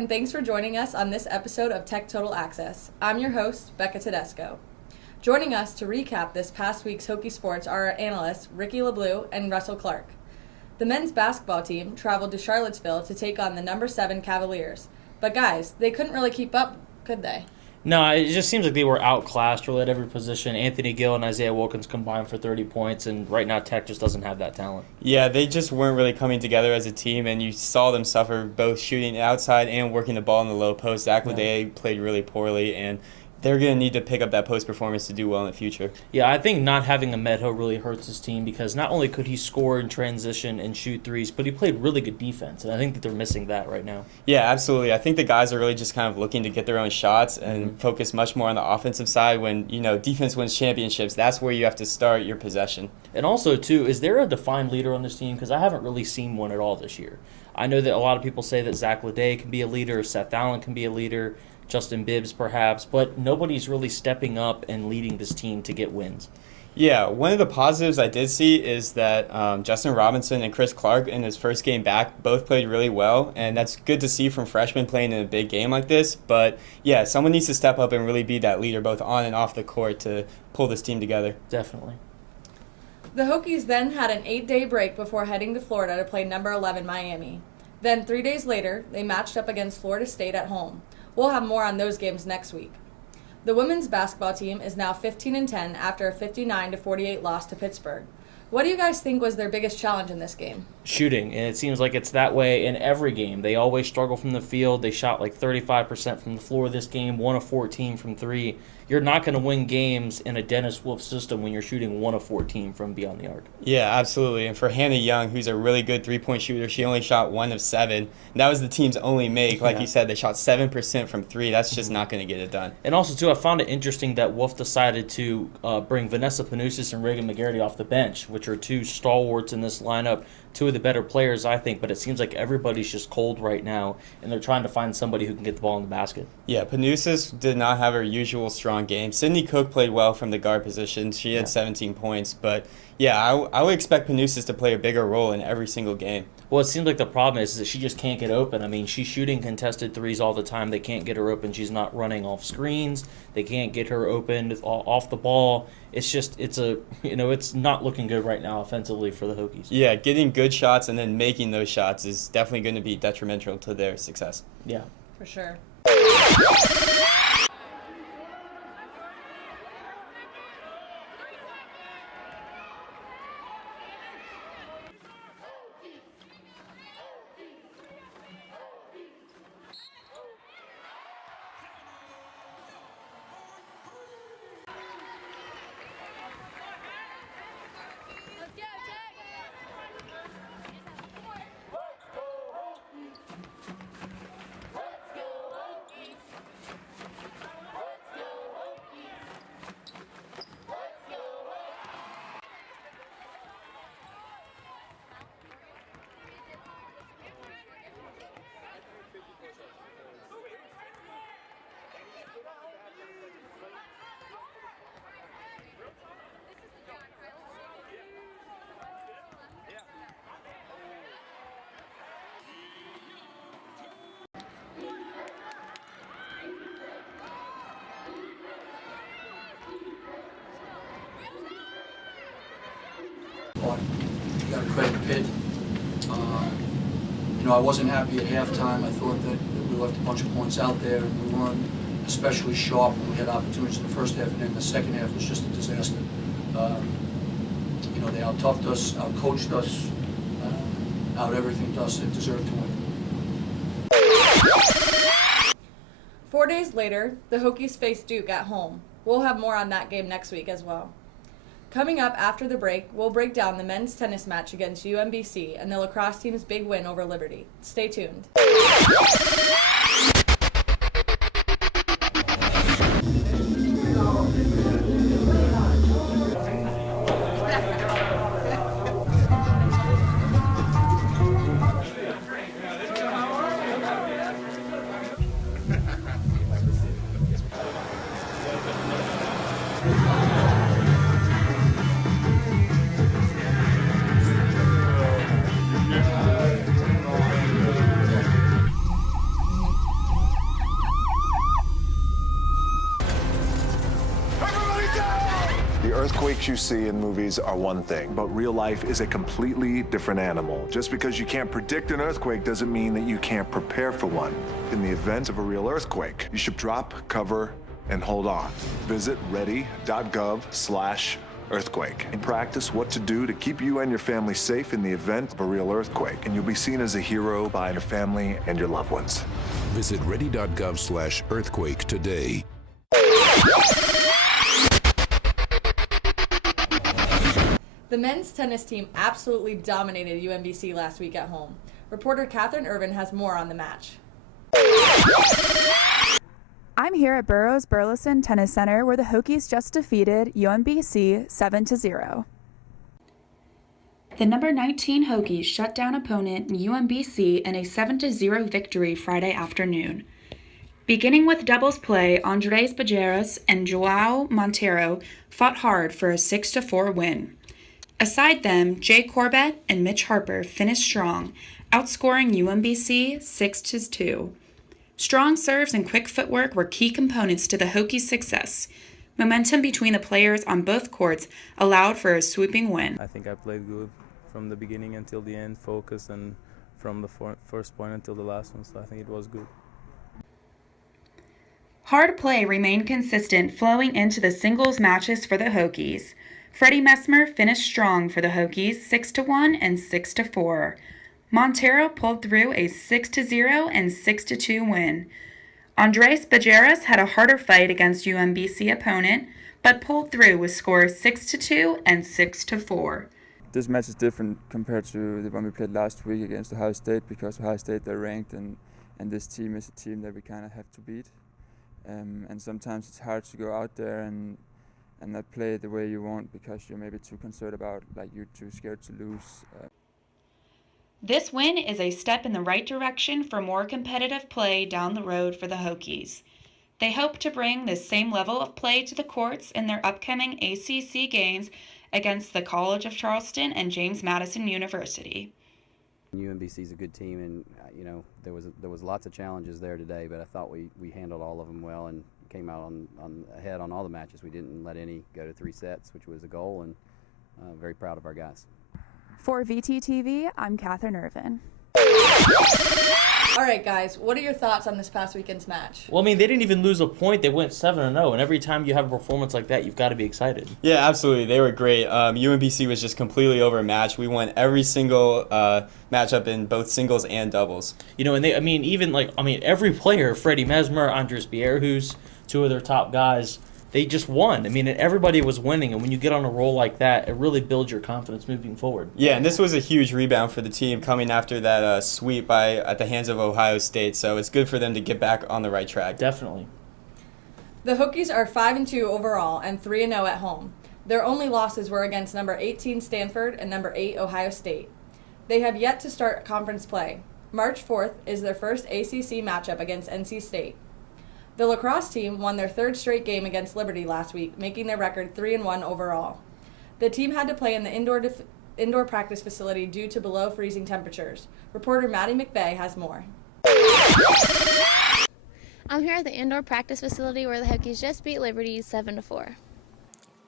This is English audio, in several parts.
and thanks for joining us on this episode of Tech Total Access. I'm your host, Becca Tedesco. Joining us to recap this past week's Hokie sports are our analysts, Ricky LeBlue and Russell Clark. The men's basketball team traveled to Charlottesville to take on the number 7 Cavaliers. But guys, they couldn't really keep up, could they? No, it just seems like they were outclassed really at every position. Anthony Gill and Isaiah Wilkins combined for 30 points, and right now Tech just doesn't have that talent. Yeah, they just weren't really coming together as a team, and you saw them suffer both shooting outside and working the ball in the low post. Zach Leday played really poorly, and they're going to need to pick up that post performance to do well in the future. Yeah, I think not having a Medho really hurts his team because not only could he score in transition and shoot threes, but he played really good defense, and I think that they're missing that right now. Yeah, absolutely. I think the guys are really just kind of looking to get their own shots and focus much more on the offensive side. When, defense wins championships, that's where you have to start your possession. And also, too, is there a defined leader on this team? Because I haven't really seen one at all this year. I know that a lot of people say that Zach Leday can be a leader, Seth Allen can be a leader, Justin Bibbs perhaps, but nobody's really stepping up and leading this team to get wins. Yeah, one of the positives I did see is that Justin Robinson and Chris Clark in his first game back both played really well, and that's good to see from freshmen playing in a big game like this. But yeah, someone needs to step up and really be that leader both on and off the court to pull this team together. Definitely. The Hokies then had an 8-day break before heading to Florida to play number 11 Miami. Then 3 days later, they matched up against Florida State at home. We'll have more on those games next week. The women's basketball team is now 15-10 after a 59-48 loss to Pittsburgh. What do you guys think was their biggest challenge in this game? Shooting, and it seems like it's that way in every game. They always struggle from the field. They shot like 35% from the floor this game, 1 of 14 from 3. You're not going to win games in a Dennis Wolf system when you're shooting 1 of 14 from beyond the arc. Yeah, absolutely. And for Hannah Young, who's a really good three-point shooter, she only shot 1 of 7. And that was the team's only make. Like you said, they shot 7% from 3. That's just not going to get it done. And also, too, I found it interesting that Wolf decided to bring Vanessa Panousis and Reagan McGarity off the bench, which are 2 stalwarts in this lineup, 2 of the better players, I think, but it seems like everybody's just cold right now, and they're trying to find somebody who can get the ball in the basket. Yeah, Panousis did not have her usual strong game. Sydney Cook played well from the guard position. She had 17 points, but yeah, I would expect Panousis to play a bigger role in every single game. Well, it seems like the problem is that she just can't get open. I mean, she's shooting contested threes all the time. They can't get her open. She's not running off screens. They can't get her open off the ball. It's just, it's not looking good right now offensively for the Hokies. Yeah, getting good shots and then making those shots is definitely going to be detrimental to their success. Yeah. For sure. You got to credit Pitt. I wasn't happy at halftime. I thought that we left a bunch of points out there, and we weren't especially sharp when we had opportunities in the first half, and then the second half was just a disaster. They out-toughed us, out-coached us, out-everything to us that deserved to win. 4 days later, the Hokies face Duke at home. We'll have more on that game next week as well. Coming up after the break, we'll break down the men's tennis match against UMBC and the lacrosse team's big win over Liberty. Stay tuned. you see in movies are one thing, but real life is a completely different animal. Just because you can't predict an earthquake doesn't mean that you can't prepare for one. In the event of a real earthquake, you should drop, cover, and hold on. Visit ready.gov/earthquake and practice what to do to keep you and your family safe in the event of a real earthquake. And you'll be seen as a hero by your family and your loved ones. Visit ready.gov/earthquake today. The men's tennis team absolutely dominated UMBC last week at home. Reporter Catherine Irvin has more on the match. I'm here at Burroughs Burleson Tennis Center, where the Hokies just defeated UMBC 7-0. The number 19 Hokies shut down opponent UMBC in a 7-0 victory Friday afternoon. Beginning with doubles play, Andres Bajeras and Joao Montero fought hard for a 6-4 win. Aside them, Jay Corbett and Mitch Harper finished strong, outscoring UMBC 6-2. Strong serves and quick footwork were key components to the Hokies' success. Momentum between the players on both courts allowed for a sweeping win. I think I played good from the beginning until the end, focus, and from the first point until the last one, so I think it was good. Hard play remained consistent flowing into the singles matches for the Hokies. Freddie Messmer finished strong for the Hokies 6-1 and 6-4. Montero pulled through a 6-0 and 6-2 win. Andres Bajeras had a harder fight against UMBC opponent, but pulled through with scores 6-2 and 6-4. This match is different compared to the one we played last week against Ohio State, because Ohio State, they're ranked, and this team is a team that we kind of have to beat. And sometimes it's hard to go out there and not play it the way you want because you're maybe too concerned about, like, you're too scared to lose. This win is a step in the right direction for more competitive play down the road for the Hokies. They hope to bring this same level of play to the courts in their upcoming ACC games against the College of Charleston and James Madison University. UMBC is a good team, and there was lots of challenges there today, but I thought we handled all of them well and came out on ahead on all the matches. We didn't let any go to 3 sets, which was a goal, and very proud of our guys. For VTTV, I'm Catherine Irvin. All right, guys, what are your thoughts on this past weekend's match? Well, I mean, they didn't even lose a point. They went 7-0, and every time you have a performance like that, you've got to be excited. Yeah, absolutely. They were great. UMBC was just completely overmatched. We won every single matchup in both singles and doubles. And every player, Freddie Messmer, Andres Bierhus, 2 of their top guys, they just won. And everybody was winning, and when you get on a roll like that, it really builds your confidence moving forward. Yeah, and this was a huge rebound for the team coming after that sweep at the hands of Ohio State, so it's good for them to get back on the right track. Definitely. The Hokies are 5-2 overall and 3-0 at home. Their only losses were against number 18 Stanford and number 8 Ohio State. They have yet to start conference play. March 4th is their first ACC matchup against NC State. The lacrosse team won their 3rd straight game against Liberty last week, making their record 3-1 overall. The team had to play in the indoor practice facility due to below freezing temperatures. Reporter Maddie McVeigh has more. I'm here at the indoor practice facility where the Hokies just beat Liberty 7-4.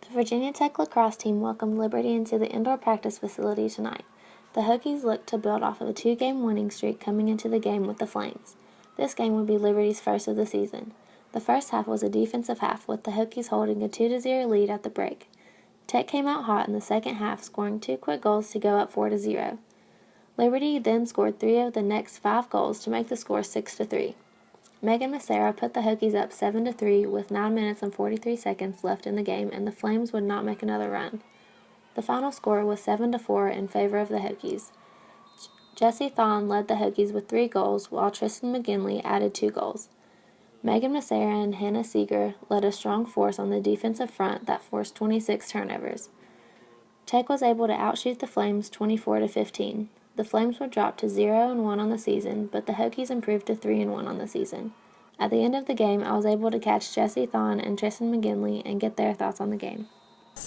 The Virginia Tech lacrosse team welcomed Liberty into the indoor practice facility tonight. The Hokies looked to build off of a 2-game winning streak coming into the game with the Flames. This game would be Liberty's first of the season. The first half was a defensive half, with the Hokies holding a 2-0 lead at the break. Tech came out hot in the second half, scoring 2 quick goals to go up 4-0. Liberty then scored 3 of the next 5 goals to make the score 6-3. Megan Massera put the Hokies up 7-3 with 9 minutes and 43 seconds left in the game, and the Flames would not make another run. The final score was 7-4 in favor of the Hokies. Jesse Thon led the Hokies with 3 goals, while Tristan McGinley added 2 goals. Megan Massera and Hannah Seeger led a strong force on the defensive front that forced 26 turnovers. Tech was able to outshoot the Flames 24-15. The Flames would drop to 0-1 on the season, but the Hokies improved to 3-1 on the season. At the end of the game, I was able to catch Jesse Thon and Tristan McGinley and get their thoughts on the game.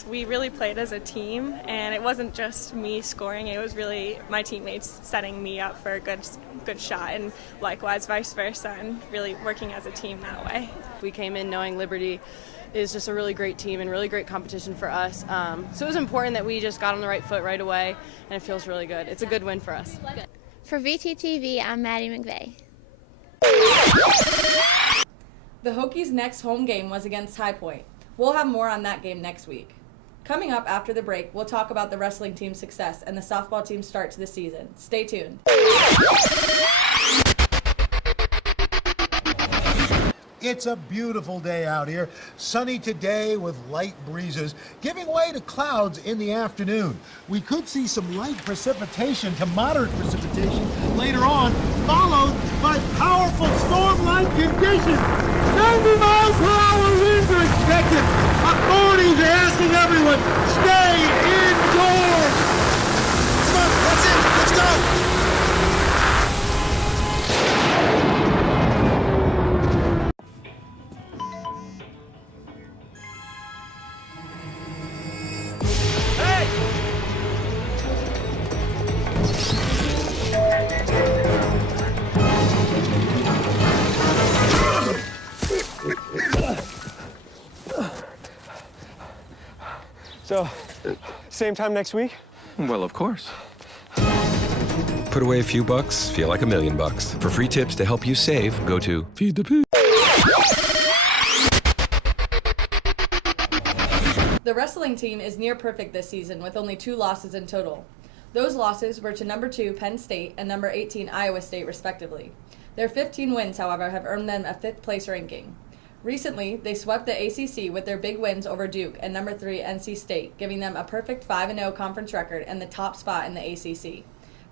We really played as a team, and it wasn't just me scoring, it was really my teammates setting me up for a good shot, and likewise vice versa, and really working as a team that way. We came in knowing Liberty is just a really great team and really great competition for us. So it was important that we just got on the right foot right away, and it feels really good. It's a good win for us. For VTTV, I'm Maddie McVeigh. The Hokies' next home game was against High Point. We'll have more on that game next week. Coming up after the break, we'll talk about the wrestling team's success and the softball team's start to the season. Stay tuned. It's a beautiful day out here. Sunny today with light breezes, giving way to clouds in the afternoon. We could see some light precipitation to moderate precipitation later on, followed by powerful storm-like conditions. 90 miles per hour winds are expected. Authorities are asking everyone, stay indoors. Come on, that's it. Let's go. So, same time next week? Well, of course. Put away a few bucks, feel like $1 million. For free tips to help you save, go to Feed the Pig. The wrestling team is near perfect this season with only 2 losses in total. Those losses were to number 2 Penn State and number 18 Iowa State respectively. Their 15 wins, however, have earned them a 5th place ranking. Recently, they swept the ACC with their big wins over Duke and number 3 NC State, giving them a perfect 5-0 conference record and the top spot in the ACC.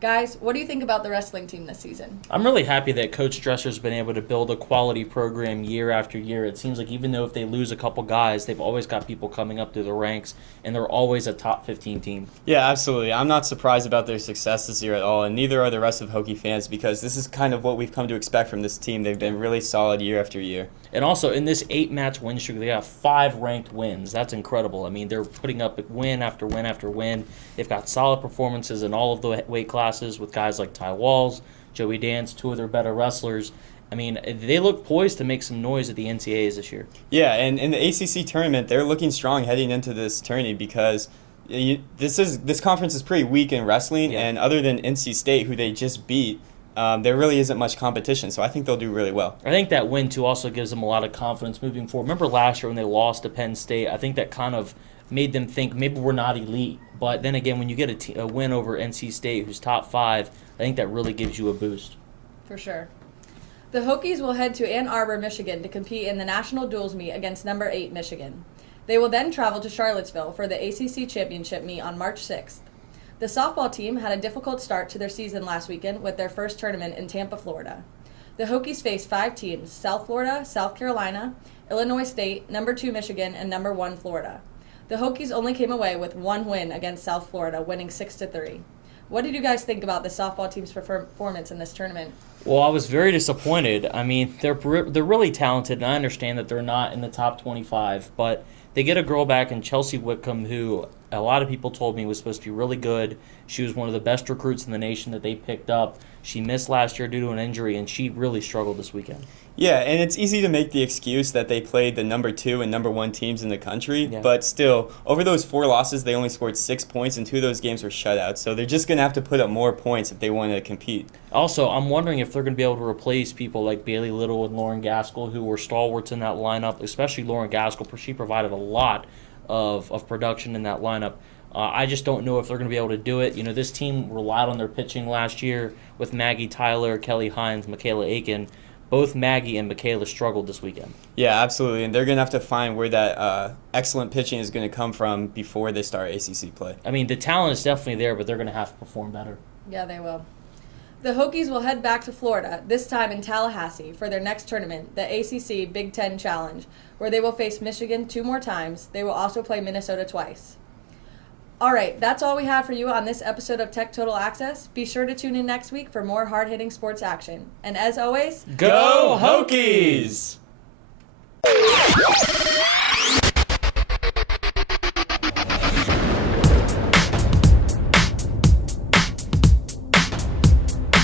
Guys, what do you think about the wrestling team this season? I'm really happy that Coach Dresser's been able to build a quality program year after year. It seems like even though if they lose a couple guys, they've always got people coming up through the ranks, and they're always a top 15 team. Yeah, absolutely. I'm not surprised about their success this year at all, and neither are the rest of Hokie fans because this is kind of what we've come to expect from this team. They've been really solid year after year. And also, in this 8-match win streak, they have 5 ranked wins. That's incredible. I mean, they're putting up win after win after win. They've got solid performances in all of the weight classes with guys like Ty Walls, Joey Dance, 2 of their better wrestlers. I mean, they look poised to make some noise at the NCAAs this year. Yeah, and in the ACC tournament, they're looking strong heading into this tourney because this conference is pretty weak in wrestling, and other than NC State, who they just beat, there really isn't much competition, so I think they'll do really well. I think that win, too, also gives them a lot of confidence moving forward. Remember last year when they lost to Penn State? I think that kind of made them think maybe we're not elite. But then again, when you get a win over NC State, who's top 5, I think that really gives you a boost. For sure. The Hokies will head to Ann Arbor, Michigan to compete in the National Duels Meet against number 8 Michigan. They will then travel to Charlottesville for the ACC Championship meet on March 6th. The softball team had a difficult start to their season last weekend with their first tournament in Tampa, Florida. The Hokies faced 5 teams: South Florida, South Carolina, Illinois State, number 2 Michigan, and number 1 Florida. The Hokies only came away with 1 win against South Florida, winning 6-3. What did you guys think about the softball team's performance in this tournament? Well, I was very disappointed. I mean, they're really talented, and I understand that they're not in the top 25, but they get a girl back in Chelsea Whitcomb who a lot of people told me was supposed to be really good. She was one of the best recruits in the nation that they picked up. She missed last year due to an injury, and she really struggled this weekend. Yeah, and it's easy to make the excuse that they played the number 2 and number 1 teams in the country, but still, over those 4 losses, they only scored 6 points, and 2 of those games were shutouts. So they're just going to have to put up more points if they want to compete. Also, I'm wondering if they're going to be able to replace people like Bailey Little and Lauren Gaskell, who were stalwarts in that lineup, especially Lauren Gaskell. She provided a lot of production in that lineup. I just don't know if they're going to be able to do it. You know, this team relied on their pitching last year with Maggie Tyler, Kelly Hines, Michaela Aiken. Both Maggie and Michaela struggled this weekend. Yeah, absolutely, and they're going to have to find where that excellent pitching is going to come from before they start ACC play. I mean, the talent is definitely there, but they're going to have to perform better. Yeah, they will. The Hokies will head back to Florida, this time in Tallahassee, for their next tournament, the ACC Big Ten Challenge, where they will face Michigan 2 more times. They will also play Minnesota twice. All right, that's all we have for you on this episode of Tech Total Access. Be sure to tune in next week for more hard-hitting sports action. And as always, Go Hokies!